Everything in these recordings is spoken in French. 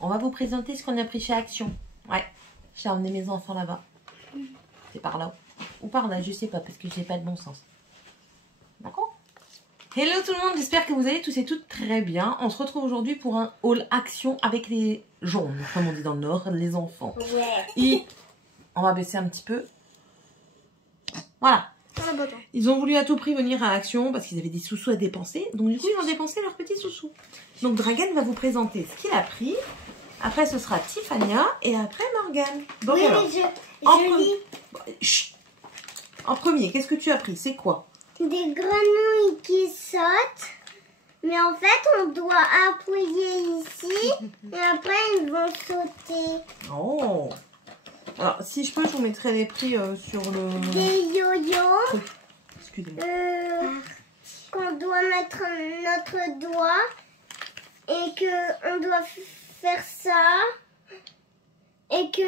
On va vous présenter ce qu'on a pris chez Action. Ouais, j'ai emmené mes enfants là-bas. C'est par là. Ou par là, je sais pas, parce que j'ai pas de bon sens. D'accord? Hello tout le monde, j'espère que vous allez tous et toutes très bien. On se retrouve aujourd'hui pour un haul Action avec les jaunes, comme on dit dans le Nord, les enfants. Ouais. Et on va baisser un petit peu. Voilà. Ils ont voulu à tout prix venir à Action parce qu'ils avaient des sous-sous à dépenser. Donc du coup, ils ont dépensé leurs petits sous-sous. Donc Dragan va vous présenter ce qu'il a pris. Après, ce sera Tiffania et après Morgane. Donc, Oui, alors, mais je lis Chut. En premier, qu'est-ce que tu as pris? C'est quoi? des grenouilles qui sautent. Mais en fait, on doit appuyer ici. Et après, ils vont sauter. Oh. Alors, si je peux, je vous mettrai les prix sur le... Des yo-yo. Excusez-moi. Qu'on doit mettre notre doigt. Et que on doit faire ça. Et que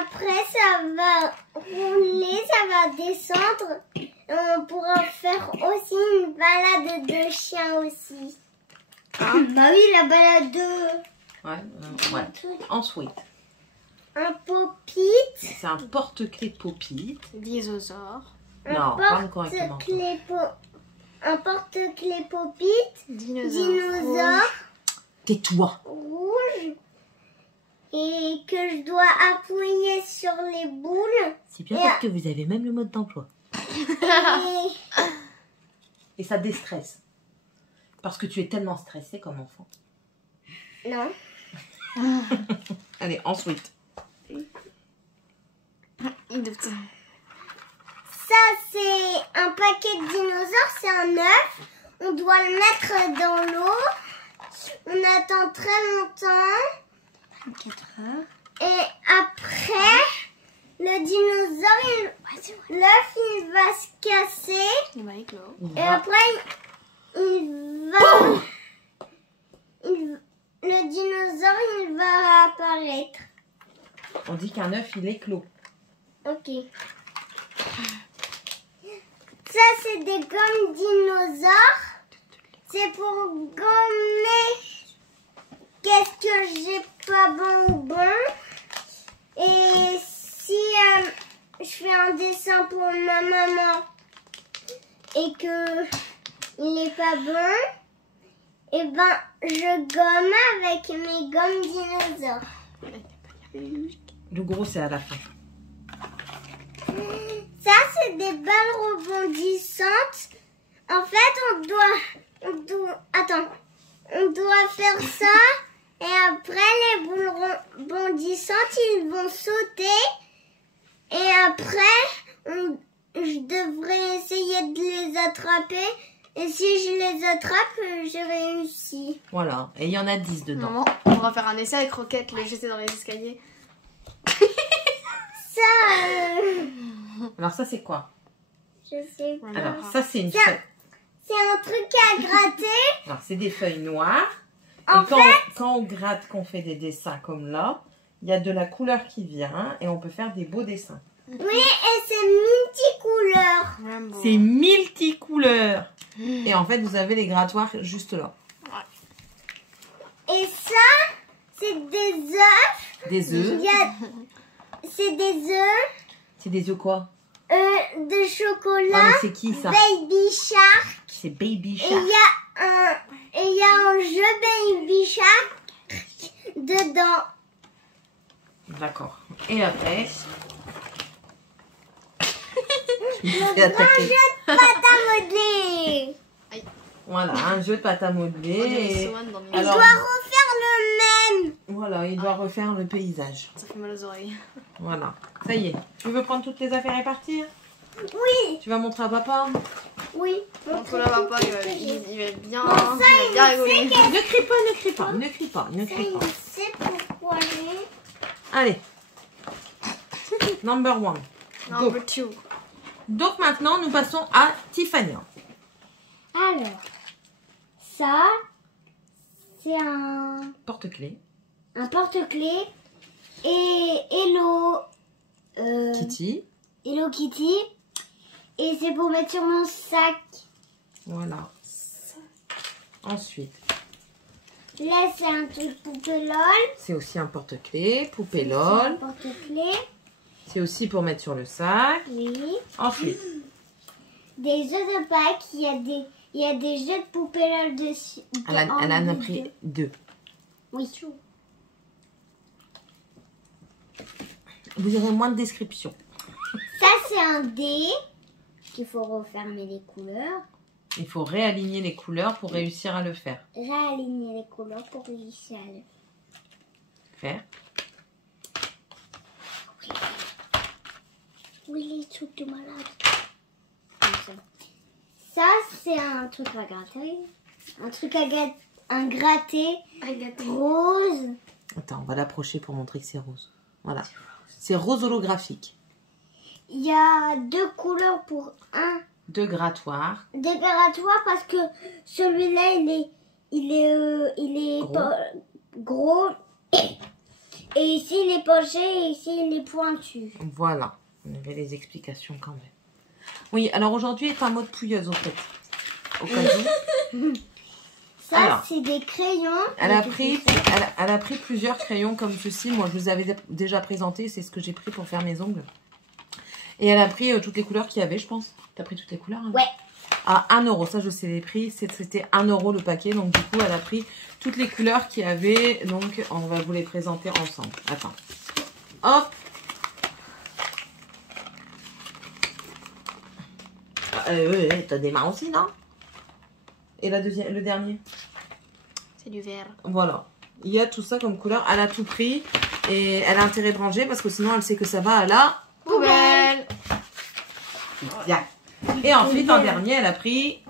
après ça va rouler, ça va descendre. Et on pourra faire aussi une balade de chien aussi. Bah oui, la balade de... Ouais. Ensuite, Un pop-it. c'est un porte-clés Pop-it. Dinosaure. Non, parle correctement. Un porte-clés pop-it. Dinosaure. Tais-toi. Rouge. Et que je dois appuyer sur les boules. C'est bien parce que vous avez même le mode d'emploi. Et... Et ça déstresse. Parce que tu es tellement stressée comme enfant. Non. Allez, ensuite. Ça, c'est un paquet de dinosaures. C'est un œuf. On doit le mettre dans l'eau. On attend très longtemps. 24 heures. Et après, le dinosaure, l'œuf, il va se casser. Il va éclore. Et après, il va... le dinosaure, il va apparaître. On dit qu'un œuf, il éclot. Ok. Ça, c'est des gommes dinosaures. C'est pour gommer qu'est-ce que j'ai pas bon ou bon. Et si je fais un dessin pour ma maman et que il est pas bon, et ben je gomme avec mes gommes dinosaures. Le gros, c'est à la fin. Ça, c'est des balles rebondissantes. En fait, on doit faire ça. Et après, les boules rebondissantes, ils vont sauter. Et après, je devrais essayer de les attraper. Et si je les attrape, j'ai réussi. Voilà. Et il y en a 10 dedans. Maman, on va faire un essai avec Roquette, le jeter dans les escaliers. Ça, Alors ça, c'est quoi? je sais pas. Alors ça, c'est une feuille. C'est un truc à gratter. Alors, c'est des feuilles noires. En Et quand on gratte, qu'on fait des dessins comme là, il y a de la couleur qui vient et on peut faire des beaux dessins. Oui, et c'est multicouleur. Rainbow. C'est multicouleurs. Et en fait, vous avez les grattoirs juste là. Et ça, c'est des œufs. Des œufs. C'est des œufs C'est des œufs quoi? de Ah, mais chocolat. c'est qui ça? Baby Shark. C'est Baby Et Shark. il y a un jeu Baby Shark dedans. D'accord. Et après... Je me Le fais grand attaquer. jeu de pâte à modeler. Voilà, un jeu de pâte à modeler. On dirait Et... Swan dans mes- Il Alors- doit refaire le même. Voilà, il doit refaire le paysage. Ça fait mal aux oreilles. Voilà. Ça y est. Tu veux prendre toutes les affaires et partir? Oui, Tu vas montrer à papa? oui. Entre là, papa, il va bien, Bon, ça, il va bien rigoler. Ne crie pas, ne crie pas, ne crie pas, ne Ça, crie pas. il sait pourquoi j'ai. Allez. Number 1. Number 2. Donc maintenant, nous passons à Tiffania. Alors, ça, c'est un Porte-clés. porte-clés et Hello Kitty. Hello Kitty. Et c'est pour mettre sur mon sac. Voilà. Ensuite, Là, c'est un truc poupée LOL. C'est aussi un porte-clés, poupée C'est un LOL. porte-clés. C'est aussi pour mettre sur le sac. Oui. Ensuite, Des jeux de Pâques. Il y a des jeux de poupée LOL dessus. elle en a pris 2. Oui. Vous aurez moins de descriptions. Ça, c'est un dé. Qu'il faut refermer les couleurs. Il faut réaligner les couleurs pour réussir à le faire. Réaligner les couleurs pour réussir à le Faire. Oui, les trucs de malade. Comme ça. Ça, c'est un truc à gratter. Un truc à gratter. Rose. Attends, on va l'approcher pour montrer que c'est rose. Voilà. C'est rose holographique. Il y a 2 couleurs pour un 2 grattoirs. décoratoire parce que celui-là, il est Gros. gros. Et ici, il est penché et ici, il est pointu. Voilà. On avait les explications quand même. Oui, alors aujourd'hui est un mode pouilleuse, en fait. Au cas où. Ça, Alors. c'est des crayons. Elle a pris plusieurs crayons comme ceci. Moi, je vous avais déjà présenté. C'est ce que j'ai pris pour faire mes ongles. Et elle a pris toutes les couleurs qu'il y avait, je pense. T'as pris toutes les couleurs, hein? Ouais. À 1 €. Ça, je sais les prix. C'était 1 € le paquet. Donc, du coup, elle a pris toutes les couleurs qu'il y avait. Donc, on va vous les présenter ensemble. Attends. Hop. T'as des mains aussi, non? Et le dernier? C'est du vert. Voilà. Il y a tout ça comme couleur. Elle a tout pris. Et elle a intérêt de ranger parce que sinon, elle sait que ça va à la Poubelle. Bien. Et ensuite, en dernier, elle a pris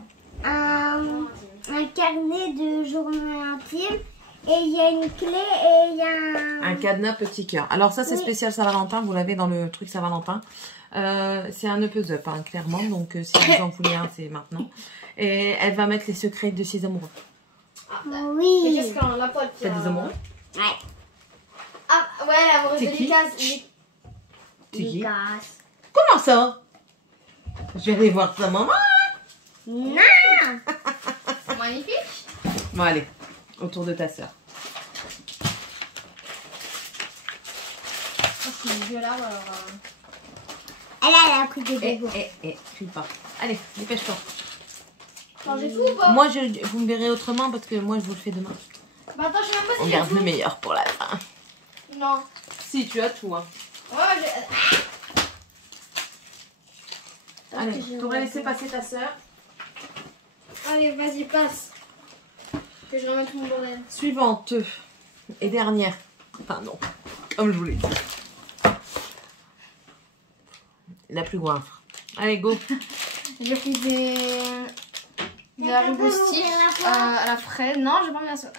Un carnet de journée intime. Et il y a une clé et il y a un cadenas petit cœur. Alors ça, c'est Oui. spécial Saint-Valentin. Vous l'avez dans le truc Saint-Valentin. C'est un up-up, hein, clairement. Donc, si vous en voulez un, c'est maintenant. Et elle va mettre les secrets de ses amoureux. Mais Oui. qu'est-ce qu'on a pas de T'as des amoureux? Ouais. Ah, ouais, l'amoureuse C'est de qui? Lucas. C'est qui? Lucas. Comment ça? Je vais aller voir sa maman. Non. Magnifique. Bon, allez. Autour de ta sœur. C'est une vieux là, alors. Elle a pris des bébés. Crie pas. Allez, dépêche-toi. J'ai tout ou pas? Moi, vous me verrez autrement parce que moi, je vous le fais demain. Bah attends, je sais même pas si On j'ai garde tout. le meilleur pour la fin. Non. Si, tu as tout, hein. Ouais, Allez, t'aurais laissé passer ta sœur. Allez, vas-y, passe. Que je remette tout mon bordel. Suivante et dernière. Enfin non, comme je vous l'ai dit. La plus goinfre. Allez, go. J'ai pris des Haribo Stick à la fraise. Non, j'ai pas mis la sauce.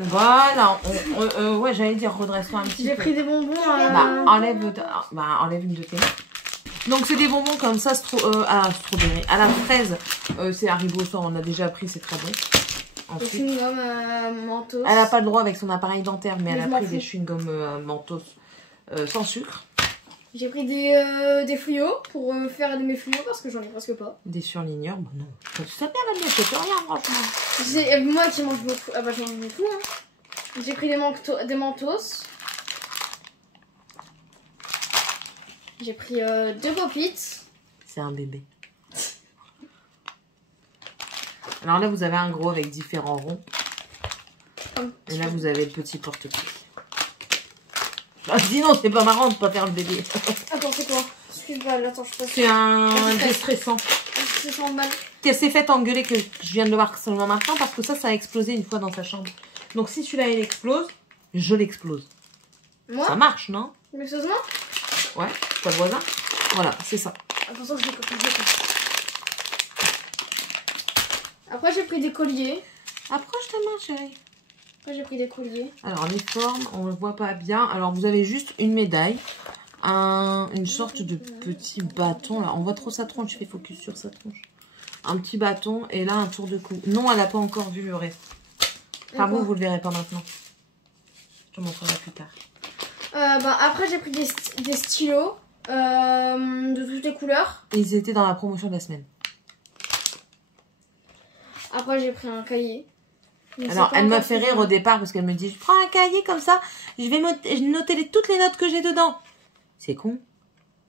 Voilà. Ouais, j'allais dire redresse-toi un petit J'ai peu. pris des bonbons. Enlève une de tes mains. Donc c'est des bonbons comme ça, strawberry. À la fraise, c'est Haribo, ça on a déjà pris, c'est très bon. Des Ensuite, chewing-gum Mentos. elle n'a pas le droit avec son appareil dentaire, mais Mais elle je a m'en pris des fous. chewing-gums Mentos sans sucre. J'ai pris des fluos pour faire mes fluos parce que j'en ai presque pas. Des surligneurs, bah non. Tu sais bien, la mienne, c'est plus rien, franchement. J'ai moi qui mange beaucoup. Ah bah je mange beaucoup. Hein. J'ai pris des Mentos. J'ai pris 2 Pop-It. C'est un bébé. Alors là, vous avez un gros avec différents ronds. Et là, vous avez le petit porte-clés. Ah, sinon, c'est pas marrant de pas faire le bébé. Attends, c'est quoi? Excuse-moi, attends, je passe. C'est un déstressant. C'est 100 balles. Qu'elle s'est fait engueuler que je viens de le voir seulement maintenant parce que ça a explosé une fois dans sa chambre. Donc si celui-là, il explose, je l'explose. Moi? Ça marche, non? Mais sérieusement? Ouais, pas le voisin. Voilà, c'est ça. Attention, je l'ai coupé. Après, j'ai pris des colliers. Approche ta main, chérie. Après, j'ai pris des colliers. Alors, les formes, on ne le voit pas bien. Alors, vous avez juste une médaille. Une sorte de petit bâton. Là. On voit trop sa tronche. Je fais focus sur sa tronche. Un petit bâton. Et là, un tour de cou. Non, elle n'a pas encore vu le reste. Enfin, vous le verrez pas maintenant. Je te montrerai plus tard. Après, j'ai pris des stylos de toutes les couleurs. Et ils étaient dans la promotion de la semaine. Après, j'ai pris un cahier. Mais Alors, c'est pas elle m'a encore fait ce rire que au départ parce qu'elle me dit, je prends un cahier comme ça, je vais noter toutes les notes que j'ai dedans. C'est con.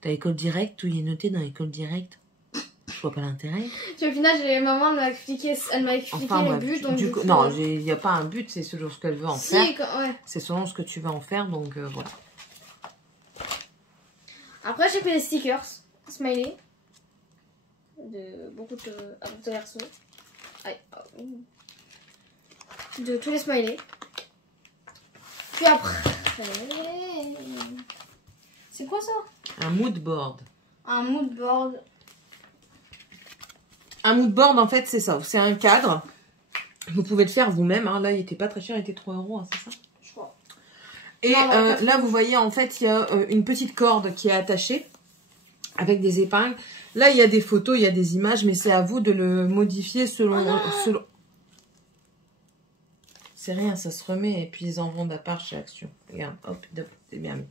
T'as école directe, tout y est noté dans l'école directe. Je vois pas l'intérêt. Puis au final, maman m'a expliqué, le ouais, but. Donc du coup, non, il n'y a pas un but, c'est selon ce qu'elle veut en faire. Ouais. C'est selon ce que tu vas en faire, donc voilà. Après, j'ai fait des stickers, smiley. De beaucoup de garçons. De tous les smileys. Puis après. C'est quoi ça? Un mood board. Un mood board. Un mood board, en fait, c'est ça. C'est un cadre. Vous pouvez le faire vous-même. Hein. Là, il était pas très cher, il était 3 €, hein, c'est ça? Je crois. Et Non, là, vous voyez, en fait, il y a une petite corde qui est attachée avec des épingles. Là, il y a des photos, il y a des images, mais c'est à vous de le modifier selon... C'est rien, ça se remet et puis ils en vendent à part chez Action. Regarde, hop, c'est bien mis.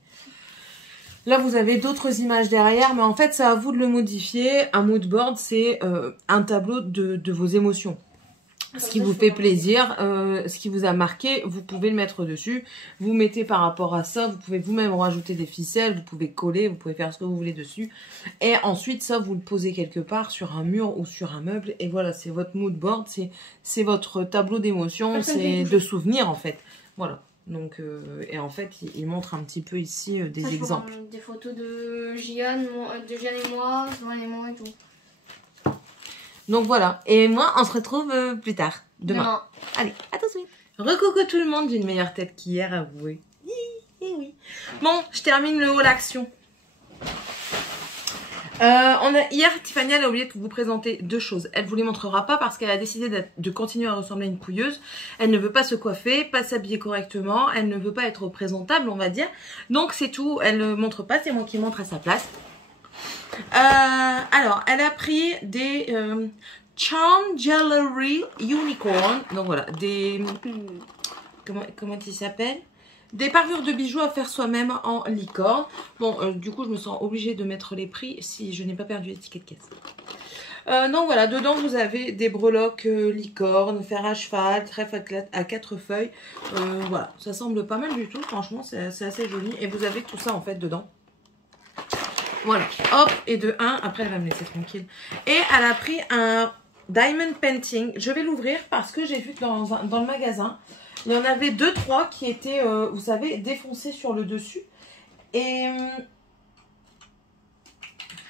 Là, vous avez d'autres images derrière, mais en fait, c'est à vous de le modifier. Un mood board, c'est un tableau de vos émotions. Ce qui vous fait plaisir, ce qui vous a marqué, vous pouvez le mettre dessus. Vous mettez par rapport à ça, vous pouvez vous-même rajouter des ficelles, vous pouvez coller, vous pouvez faire ce que vous voulez dessus. Et ensuite, ça, vous le posez quelque part sur un mur ou sur un meuble. Et voilà, c'est votre mood board, c'est votre tableau d'émotions, c'est de souvenirs en fait. Voilà. Donc, et en fait, il montre un petit peu ici des exemples. Des photos de Gian et moi, et tout. Donc voilà, et moi on se retrouve plus tard, demain. Allez, à tout de suite. Recoucou tout le monde, j'ai une meilleure tête qu'hier, avouez. Oui. Bon, je termine le haul action. Hier, Tiffany elle a oublié de vous présenter 2 choses. Elle vous les montrera pas parce qu'elle a décidé de continuer à ressembler à une pouilleuse. Elle ne veut pas se coiffer, pas s'habiller correctement, elle ne veut pas être présentable, on va dire. Donc c'est tout, elle ne montre pas, c'est moi qui montre à sa place. Alors, elle a pris des Charm Jewelry Unicorn. Donc voilà, des... Comment ils s'appellent? Des parures de bijoux à faire soi-même en licorne. Bon, du coup, je me sens obligée de mettre les prix si je n'ai pas perdu l'étiquette caisse. Donc voilà, dedans, vous avez des breloques licorne, fer à cheval, trèfle à 4 feuilles. Voilà, ça semble pas mal du tout. Franchement, c'est assez joli. Et vous avez tout ça, en fait, dedans. Voilà, hop, et de 1, après elle va me laisser tranquille. Et elle a pris un Diamond Painting. Je vais l'ouvrir parce que j'ai vu que dans le magasin, il y en avait 2-3 qui étaient, vous savez, défoncés sur le dessus. Et...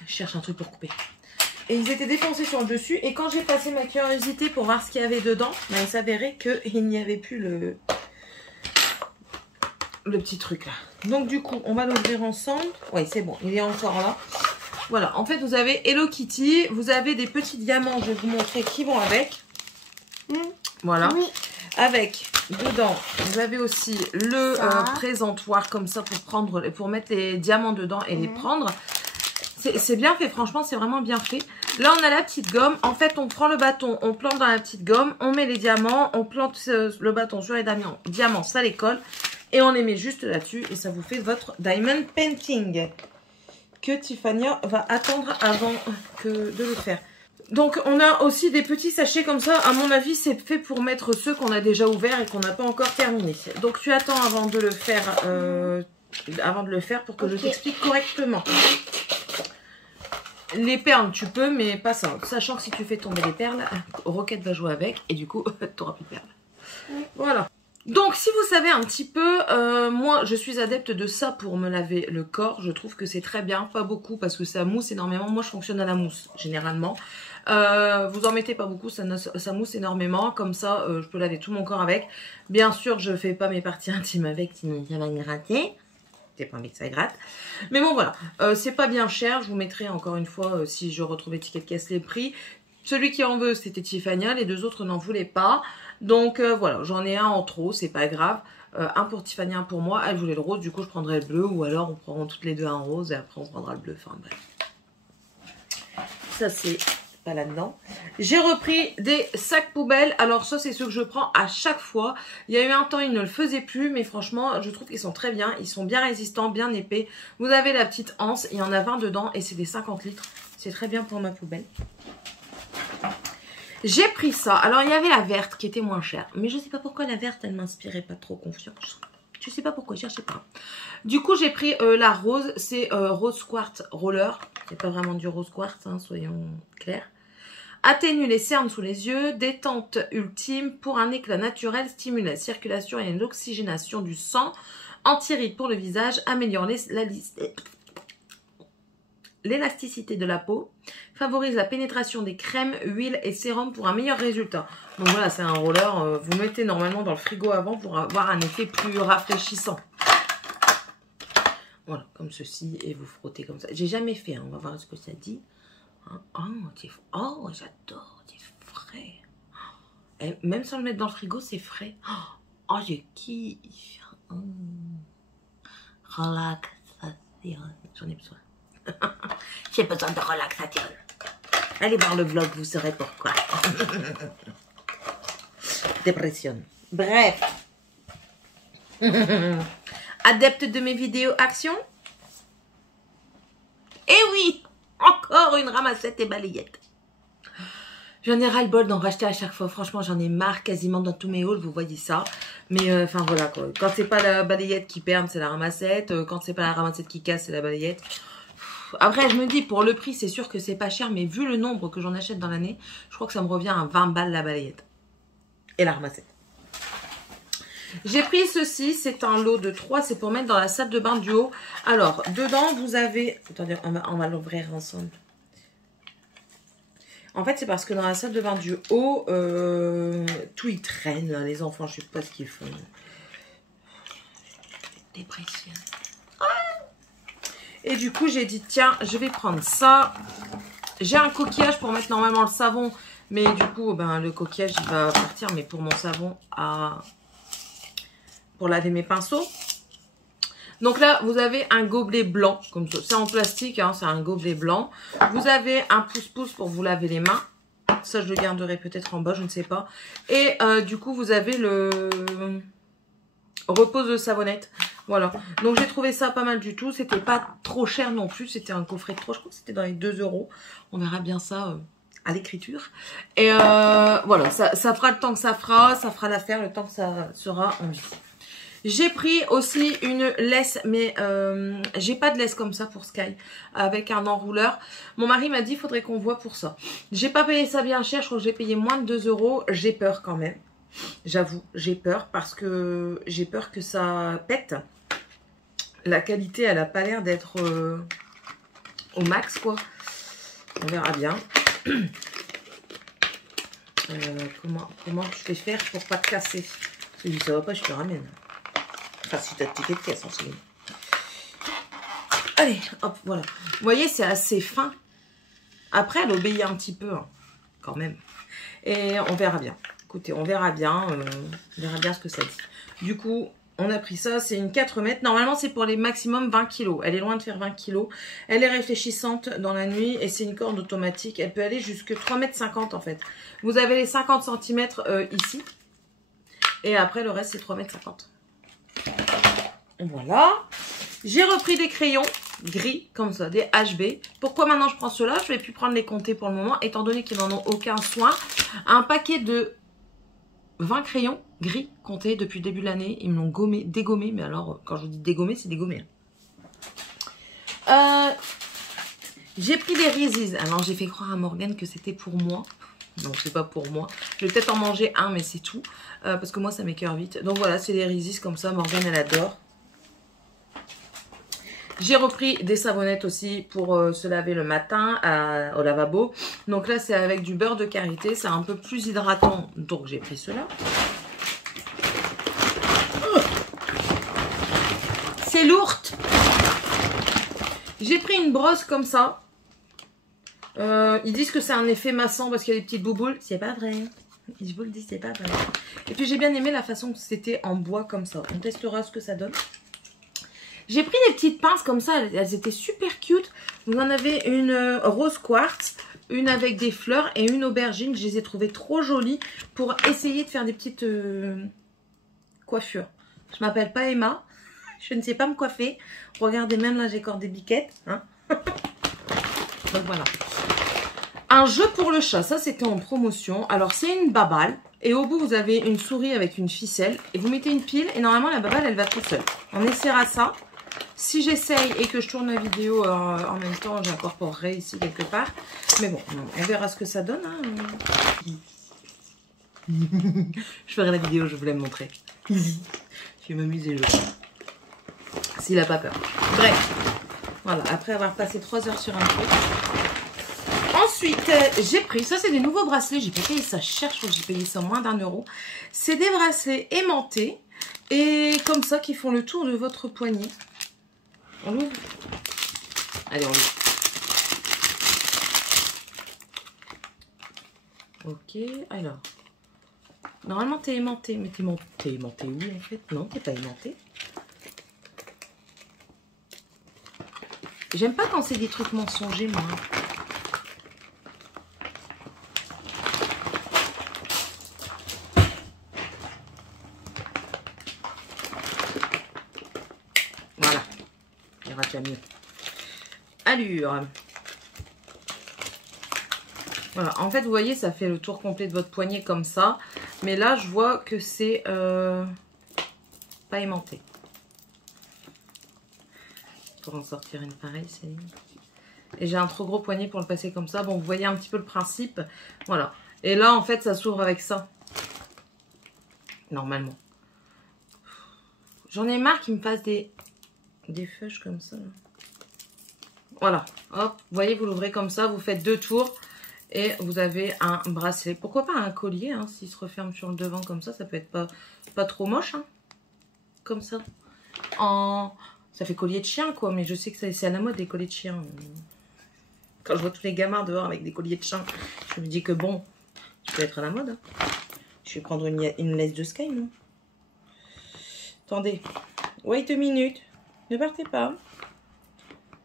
je cherche un truc pour couper. Et ils étaient défoncés sur le dessus. Et quand j'ai passé ma curiosité pour voir ce qu'il y avait dedans, ben, il s'avérait qu'il n'y avait plus le petit truc là. Donc du coup, on va l'ouvrir ensemble. Oui, c'est bon, il est encore là. Voilà, en fait, vous avez Hello Kitty. Vous avez des petits diamants, je vais vous montrer qui vont avec. Voilà. Oui. Avec, dedans, vous avez aussi le présentoir comme ça pour mettre les diamants dedans et les prendre. C'est bien fait, franchement, c'est vraiment bien fait. Là, on a la petite gomme. En fait, on prend le bâton, on plante dans la petite gomme, on met les diamants, on plante le bâton sur les diamants, ça les colle. Et on les met juste là-dessus et ça vous fait votre Diamond Painting que Tiffany va attendre avant de le faire. Donc on a aussi des petits sachets comme ça. À mon avis, c'est fait pour mettre ceux qu'on a déjà ouverts et qu'on n'a pas encore terminé. Donc tu attends avant de le faire, pour que je t'explique correctement. Les perles, tu peux, mais pas ça. Sachant que si tu fais tomber les perles, Roquette va jouer avec et du coup, tu n'auras plus de perles. Voilà. Donc, si vous savez un petit peu, moi, je suis adepte de ça pour me laver le corps. Je trouve que c'est très bien, pas beaucoup, parce que ça mousse énormément. Moi, je fonctionne à la mousse, généralement. Vous en mettez pas beaucoup, ça mousse énormément. Comme ça, je peux laver tout mon corps avec. Bien sûr, je fais pas mes parties intimes avec, sinon ça va gratter. J'ai pas envie que ça gratte. Mais bon, voilà. C'est pas bien cher. Je vous mettrai encore une fois, si je retrouve l'étiquette caisse, les prix. Celui qui en veut, c'était Tiffany. Les 2 autres n'en voulaient pas. Donc voilà, j'en ai un en trop, c'est pas grave. Un pour Tiffany, un pour moi. Elle voulait le rose, du coup je prendrai le bleu. Ou alors on prend toutes les deux un rose et après on prendra le bleu. Enfin bref. Ça c'est pas là-dedans. J'ai repris des sacs poubelles. Alors ça c'est ceux que je prends à chaque fois. Il y a eu un temps, ils ne le faisaient plus. Mais franchement, je trouve qu'ils sont très bien. Ils sont bien résistants, bien épais. Vous avez la petite anse, il y en a 20 dedans. Et c'est des 50 litres. C'est très bien pour ma poubelle. J'ai pris ça. Alors, il y avait la verte qui était moins chère. Mais je sais pas pourquoi la verte, elle m'inspirait pas trop confiance. Je sais pas pourquoi, cherchez pas. Du coup, j'ai pris la rose. C'est Rose Quartz Roller. C'est pas vraiment du rose quartz, hein, soyons clairs. Atténue les cernes sous les yeux. Détente ultime pour un éclat naturel. Stimule la circulation et l'oxygénation du sang. Anti-rides pour le visage. Améliore l'élasticité de la peau. Favorise la pénétration des crèmes, huiles et sérums pour un meilleur résultat. Donc voilà, c'est un roller. Vous mettez normalement dans le frigo avant pour avoir un effet plus rafraîchissant. Voilà, comme ceci. Et vous frottez comme ça. J'ai jamais fait. Hein. On va voir ce que ça dit. Hein. Oh, j'adore. C'est frais. Et même sans le mettre dans le frigo, c'est frais. Oh, je kiffe. Relaxation. J'en ai besoin. J'ai besoin de relaxation. Allez voir le vlog, vous saurez pourquoi. Dépression. Bref. Adepte de mes vidéos action? Eh oui, encore une ramassette et balayette. J'en ai ras-le-bol d'en racheter à chaque fois. Franchement, j'en ai marre quasiment dans tous mes hauls, vous voyez ça. Mais enfin voilà quoi. Quand c'est pas la balayette qui perd, c'est la ramassette. Quand c'est pas la ramassette qui casse, c'est la balayette. Après, je me dis, pour le prix, c'est sûr que c'est pas cher. Mais vu le nombre que j'en achète dans l'année, je crois que ça me revient à 20 balles la balayette. Et la ramassette. J'ai pris ceci. C'est un lot de 3. C'est pour mettre dans la salle de bain du haut. Alors, dedans, vous avez... Attendez, on va l'ouvrir ensemble. En fait, c'est parce que dans la salle de bain du haut, tout y traîne, là, les enfants. Je sais pas ce qu'ils font. Dépression. Et du coup, j'ai dit, tiens, je vais prendre ça. J'ai un coquillage pour mettre normalement le savon. Mais du coup, ben, le coquillage, il va partir. Mais pour mon savon, pour laver mes pinceaux. Donc là, vous avez un gobelet blanc. Comme ça, c'est en plastique, hein, c'est un gobelet blanc. Vous avez un pouce-pouce pour vous laver les mains. Ça, je le garderai peut-être en bas, je ne sais pas. Et du coup, vous avez le repose de savonnette. Voilà. Donc, j'ai trouvé ça pas mal du tout. C'était pas trop cher non plus. C'était un coffret de 3. Je crois que c'était dans les 2 €. On verra bien ça à l'écriture. Et voilà. Ça fera le temps que ça fera. Ça fera l'affaire le temps que ça sera en vie. J'ai pris aussi une laisse, mais j'ai pas de laisse comme ça pour Sky, avec un enrouleur. Mon mari m'a dit il faudrait qu'on voit pour ça. J'ai pas payé ça bien cher, je crois que j'ai payé moins de 2 €. J'ai peur quand même. J'avoue, j'ai peur parce que j'ai peur que ça pète. La qualité, elle a pas l'air d'être au max, quoi. On verra bien. Comment je vais faire pour pas te casser? Si ça va pas, je te ramène. Enfin, si tu as le ticket de caisse, en fait. Allez, hop, voilà. Vous voyez, c'est assez fin. Après, elle obéit un petit peu, hein, quand même. Et on verra bien. Écoutez, on verra bien ce que ça dit. Du coup, on a pris ça. C'est une 4 mètres. Normalement, c'est pour les maximum 20 kg. Elle est loin de faire 20 kg. Elle est réfléchissante dans la nuit et c'est une corde automatique. Elle peut aller jusque 3,50 m en fait. Vous avez les 50 cm ici. Et après, le reste, c'est 3,50 m. Voilà. J'ai repris des crayons gris, comme ça, des HB. Pourquoi maintenant je prends ceux-là? Je vais plus prendre les compter pour le moment, étant donné qu'ils n'en ont aucun soin. Un paquet de 20 crayons gris comptés depuis le début de l'année. Ils me l'ont dégommé. Mais alors, quand je vous dis dégommé, c'est dégommé. J'ai pris des Reese's. Alors, j'ai fait croire à Morgane que c'était pour moi. Non, c'est pas pour moi. Je vais peut-être en manger un, mais c'est tout. Parce que moi, ça m'écoeure vite. Donc voilà, c'est des Reese's comme ça. Morgane, elle adore. J'ai repris des savonnettes aussi pour se laver le matin au lavabo. Donc là, c'est avec du beurre de karité. C'est un peu plus hydratant. Donc j'ai pris cela. C'est lourd. J'ai pris une brosse comme ça. Ils disent que c'est un effet massant parce qu'il y a des petites bouboules. C'est pas vrai. Je vous le dis, c'est pas vrai. Et puis j'ai bien aimé la façon que c'était en bois comme ça. On testera ce que ça donne. J'ai pris des petites pinces comme ça. Elles étaient super cute. Vous en avez une rose quartz, une avec des fleurs et une aubergine. Je les ai trouvées trop jolies pour essayer de faire des petites coiffures. Je m'appelle pas Emma. Je ne sais pas me coiffer. Regardez, même là, j'ai encore des biquettes. Hein. Donc voilà. Un jeu pour le chat, ça c'était en promotion. Alors c'est une baballe et au bout vous avez une souris avec une ficelle et vous mettez une pile et normalement la baballe elle va toute seule. On essaiera ça. Si j'essaye et que je tourne la vidéo en même temps, j'incorporerai ici quelque part. Mais bon, on verra ce que ça donne. Hein. Je ferai la vidéo, je voulais me montrer. Je vais m'amuser le chat. S'il n'a pas peur. Bref, voilà, après avoir passé 3 heures sur un truc. Ensuite, j'ai pris, ça c'est des nouveaux bracelets, j'ai pas payé ça cher, je crois que j'ai payé ça moins d'1 €. C'est des bracelets aimantés et comme ça qui font le tour de votre poignet. On l'ouvre? Allez, on l'ouvre. Ok, alors. Normalement t'es aimanté, mais t'es aimanté où en fait? Non, t'es pas aimanté. J'aime pas quand c'est des trucs mensongers, moi. Voilà. Il ira déjà mieux. Allure. Voilà. En fait, vous voyez, ça fait le tour complet de votre poignet comme ça. Mais là, je vois que c'est pas aimanté. Pour en sortir une pareille, c'est... Et j'ai un trop gros poignet pour le passer comme ça. Bon, vous voyez un petit peu le principe. Voilà. Et là, en fait, ça s'ouvre avec ça. Normalement. J'en ai marre qu'ils me fassent des feuilles comme ça. Voilà. Hop. Vous voyez, vous l'ouvrez comme ça. Vous faites 2 tours. Et vous avez un bracelet. Pourquoi pas un collier, hein, s'il se referme sur le devant comme ça. Ça peut être pas trop moche. Hein, comme ça. Ça fait collier de chien, quoi. Mais je sais que c'est à la mode, des colliers de chien. Quand je vois tous les gamins dehors avec des colliers de chien, je me dis que bon, ça peut être à la mode. Hein. Je vais prendre une laisse de Sky, non? Attendez. Wait a minute. Ne partez pas.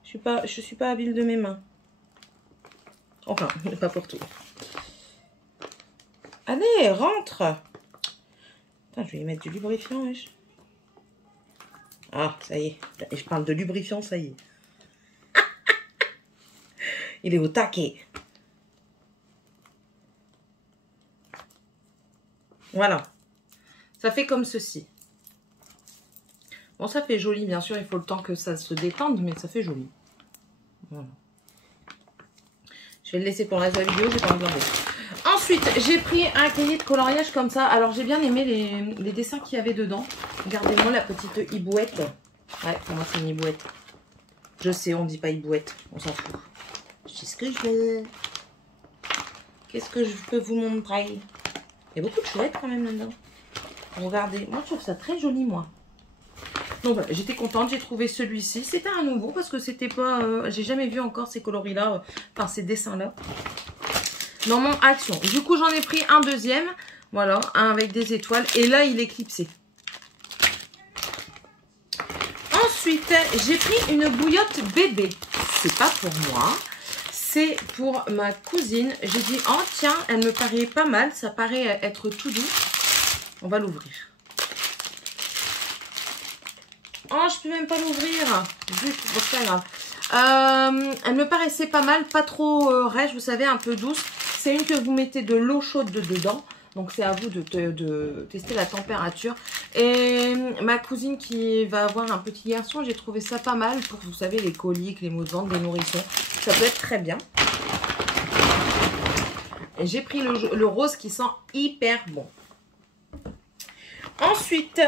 Je suis pas habile de mes mains. Enfin, pas pour tout. Allez, rentre. Putain, je vais y mettre du lubrifiant, wesh. Ah, ça y est. Et je parle de lubrifiant, ça y est. Il est au taquet. Voilà. Ça fait comme ceci. Bon, ça fait joli, bien sûr. Il faut le temps que ça se détende, mais ça fait joli. Voilà. Je vais le laisser pour la reste de la vidéo, je vais pas regarder. Ensuite, j'ai pris un cahier de coloriage comme ça. Alors, j'ai bien aimé les dessins qu'il y avait dedans. Regardez-moi la petite hibouette. Ouais, pour moi, c'est une hibouette. Je sais, on dit pas hibouette. On s'en fout. Je sais ce que je veux. Qu'est-ce que je peux vous montrer? Il y a beaucoup de chouettes quand même là-dedans. Regardez. Moi, je trouve ça très joli, moi. Donc voilà, j'étais contente, j'ai trouvé celui-ci. C'était un nouveau parce que c'était pas... j'ai jamais vu encore ces coloris-là, enfin ces dessins-là. Dans mon action. Du coup, j'en ai pris un deuxième. Voilà, un avec des étoiles. Et là, il est clipsé. Ensuite, j'ai pris une bouillotte bébé. C'est pas pour moi. C'est pour ma cousine. J'ai dit, oh tiens, elle me paraît pas mal. Ça paraît être tout doux. On va l'ouvrir. Oh, je peux même pas l'ouvrir. Zut, bon, c'est pas grave. Elle me paraissait pas mal, pas trop rêche, vous savez, un peu douce. C'est une que vous mettez de l'eau chaude dedans. Donc, c'est à vous de tester la température. Et ma cousine qui va avoir un petit garçon, j'ai trouvé ça pas mal pour, vous savez, les coliques, les maux de ventre, des nourrissons. Ça peut être très bien. Et j'ai pris le rose qui sent hyper bon. Ensuite,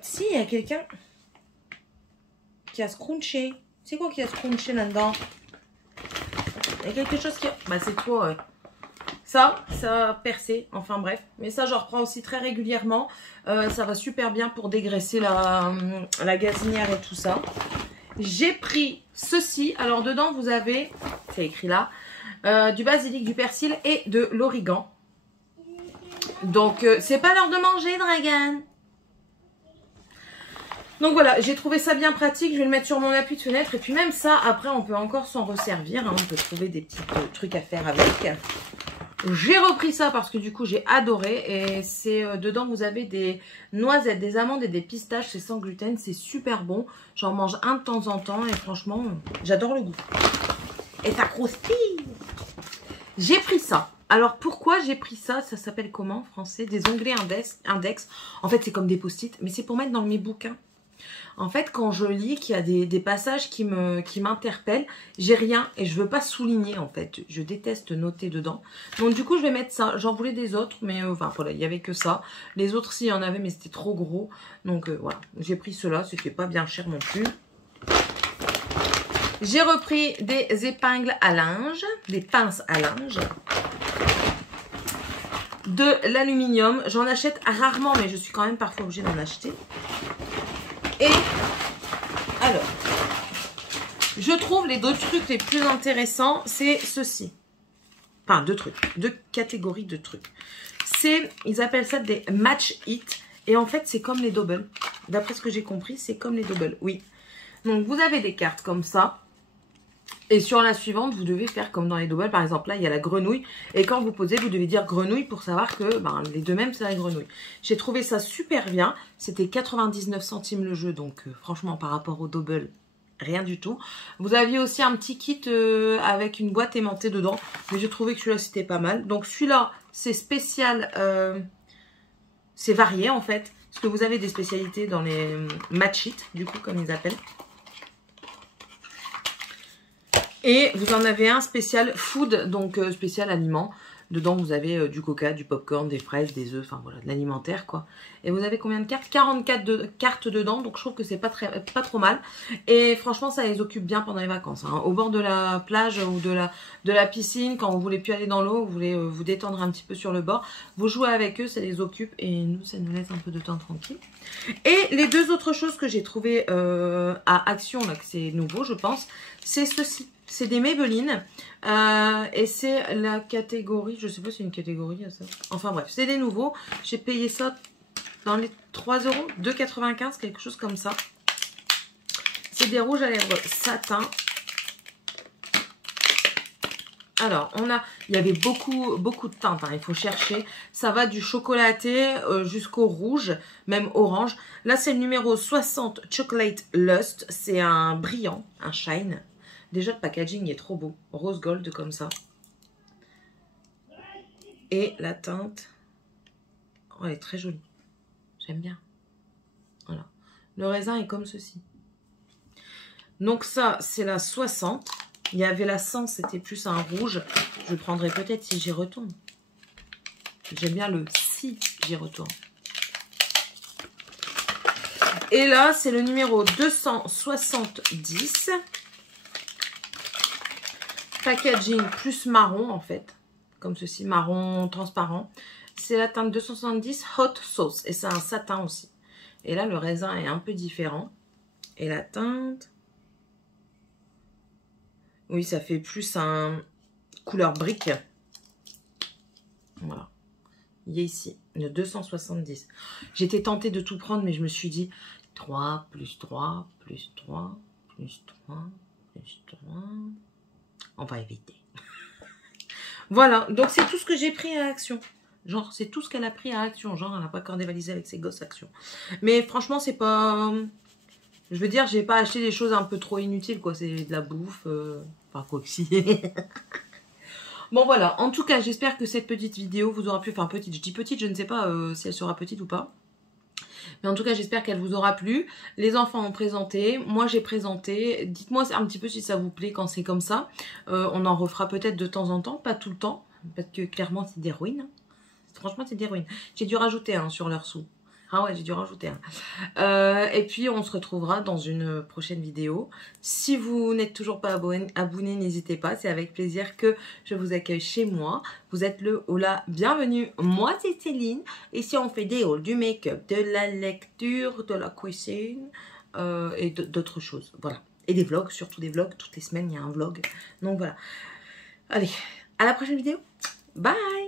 si, il y a quelqu'un qui a scrunché. C'est quoi qui a scrunché là-dedans? Il y a quelque chose qui... Bah, c'est toi, ouais. Ça a percé. Enfin, bref. Mais ça, j'en reprends aussi très régulièrement. Ça va super bien pour dégraisser la gazinière et tout ça. J'ai pris ceci. Alors, dedans, vous avez... C'est écrit là. Du basilic, du persil et de l'origan. Donc, c'est pas l'heure de manger, Dragan. Donc voilà, j'ai trouvé ça bien pratique. Je vais le mettre sur mon appui de fenêtre. Et puis même ça, après, on peut encore s'en resservir. Hein. On peut trouver des petits trucs à faire avec. J'ai repris ça parce que du coup, j'ai adoré. Et c'est dedans, vous avez des noisettes, des amandes et des pistaches. C'est sans gluten. C'est super bon. J'en mange un de temps en temps. Et franchement, j'adore le goût. Et ça croustille. J'ai pris ça. Alors, pourquoi j'ai pris ça? Ça s'appelle comment en français? Des onglets index. En fait, c'est comme des post-it, mais c'est pour mettre dans mes bouquins. En fait, quand je lis qu'il y a des passages qui m'interpellent, j'ai rien et je veux pas souligner en fait. Je déteste noter dedans. Donc du coup, je vais mettre ça. J'en voulais des autres, mais enfin voilà, il y avait que ça. Les autres, si, il y en avait, mais c'était trop gros. Donc voilà, j'ai pris cela. C'était pas bien cher non plus. J'ai repris des épingles à linge, des pinces à linge. De l'aluminium. J'en achète rarement, mais je suis quand même parfois obligée d'en acheter. Et alors, je trouve les deux trucs les plus intéressants, c'est ceci. Enfin, deux catégories de trucs. Ils appellent ça des match it. Et en fait, c'est comme les doubles. D'après ce que j'ai compris, c'est comme les doubles. Oui. Donc, vous avez des cartes comme ça. Et sur la suivante, vous devez faire comme dans les doubles. Par exemple, là, il y a la grenouille. Et quand vous posez, vous devez dire grenouille pour savoir que les deux mêmes, c'est la grenouille. J'ai trouvé ça super bien. C'était 99 centimes le jeu. Donc, franchement, par rapport au double, rien du tout. Vous aviez aussi un petit kit avec une boîte aimantée dedans. Mais j'ai trouvé que celui-là, c'était pas mal. Donc, celui-là, c'est spécial. C'est varié, en fait. Parce que vous avez des spécialités dans les match it, du coup, comme ils appellent. Et vous en avez un spécial food, donc spécial aliment. Dedans, vous avez du coca, du popcorn, des fraises, des œufs, enfin voilà, de l'alimentaire quoi. Et vous avez combien de cartes? 44 cartes dedans, donc je trouve que c'est pas trop mal. Et franchement, ça les occupe bien pendant les vacances. Hein. Au bord de la plage ou de la piscine, quand vous voulez plus aller dans l'eau, vous voulez vous détendre un petit peu sur le bord, vous jouez avec eux, ça les occupe et nous, ça nous laisse un peu de temps tranquille. Et les deux autres choses que j'ai trouvées à Action, là, que c'est nouveau, je pense, c'est ceci. C'est des Maybelline et c'est la catégorie, je sais pas si c'est une catégorie ça. Enfin bref, c'est des nouveaux. J'ai payé ça dans les 3 €, 2,95 quelque chose comme ça. C'est des rouges à lèvres satin. Alors, il y avait beaucoup de teintes, hein, il faut chercher. Ça va du chocolaté jusqu'au rouge, même orange. Là, c'est le numéro 60 Chocolate Lust. C'est un brillant, un shine. Déjà, le packaging est trop beau. Rose gold comme ça. Et la teinte, oh, elle est très jolie. J'aime bien. Voilà. Le raisin est comme ceci. Donc ça, c'est la 60. Il y avait la 100, c'était plus un rouge. Je le prendrai peut-être si j'y retourne. J'aime bien le si j'y retourne. Et là, c'est le numéro 270. Packaging plus marron en fait, comme ceci, marron transparent. C'est la teinte 270 Hot Sauce et c'est un satin aussi. Et là le raisin est un peu différent. Et la teinte, oui ça fait plus un couleur brique. Voilà, il est ici, le 270. J'étais tentée de tout prendre mais je me suis dit 3 plus 3 plus 3 plus 3 plus 3... On va éviter. Voilà, donc c'est tout ce que j'ai pris à Action. Genre, c'est tout ce qu'elle a pris à Action. Genre, elle n'a pas encore dévalisé avec ses gosses Action. Mais franchement, c'est pas... Je veux dire, j'ai pas acheté des choses un peu trop inutiles, quoi. C'est de la bouffe. Enfin, quoi que si. Bon, voilà. En tout cas, j'espère que cette petite vidéo vous aura plu. Enfin, petite, je dis petite, je ne sais pas si elle sera petite ou pas. Mais en tout cas, j'espère qu'elle vous aura plu. Les enfants ont présenté, moi j'ai présenté. Dites-moi un petit peu si ça vous plaît quand c'est comme ça. On en refera peut-être de temps en temps, pas tout le temps. Parce que clairement, c'est des ruines. Franchement, c'est des ruines. J'ai dû rajouter un sur leur sous. Ah ouais, j'ai dû rajouter un. Et puis, on se retrouvera dans une prochaine vidéo. Si vous n'êtes toujours pas abonné, n'hésitez pas. C'est avec plaisir que je vous accueille chez moi. Vous êtes le ou la bienvenue. Moi, c'est Céline. Ici, on fait des hauls, du make-up, de la lecture, de la cuisine et d'autres choses. Voilà. Et des vlogs, surtout des vlogs. Toutes les semaines, il y a un vlog. Donc, voilà. Allez, à la prochaine vidéo. Bye!